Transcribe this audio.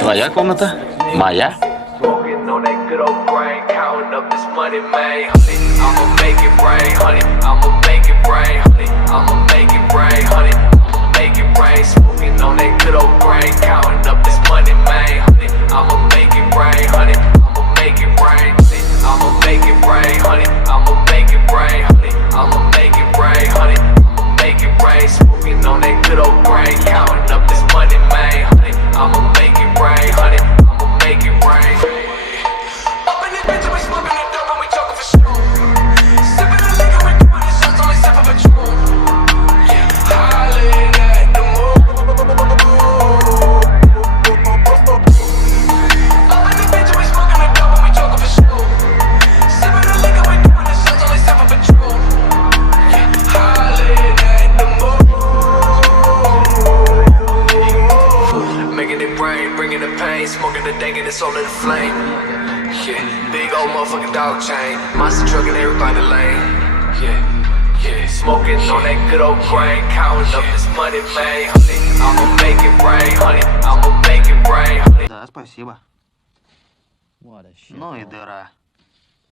Твоя комната? Моя? Smoking on that good old grain, counting up this money, man. Honey, I'ma make it rain, honey. I'ma make it rain, honey. I'ma make it rain, honey. I'ma make it rain. Smoking on that good old grain, counting up this money, man. Honey, I'ma make it rain, honey. I'ma make it rain, honey. I'ma make it rain, honey. I'ma make it rain, honey. I'ma make it rain, honey. I'ma make it rain. Smoking on that good old grain, counting up this money, man. Honey, I'ma make it rain, honey. I'ma make it rain. Up in this bitch, we smoking the dope and we talking for sure. Sipping the liquor, we doing this shots, only sip of a Patron. Yeah, hollering at the moon. Up in this bitch, we smoking the dope and we talking for sure. Sipping the liquor, we doing this shots, only sip of a Patron. Yeah, hollering at the moon. Making it rain, bringing the pain, smoking the dank and it's all in the flame. Yeah, big old motherfucking dog chain, monster truck and everybody lane. Yeah, smoking on that good old grain, counting up this money, man. Honey, I'ma make it rain, honey. I'ma make it rain, honey. Да, спасибо. What a shit. Ну и дыра.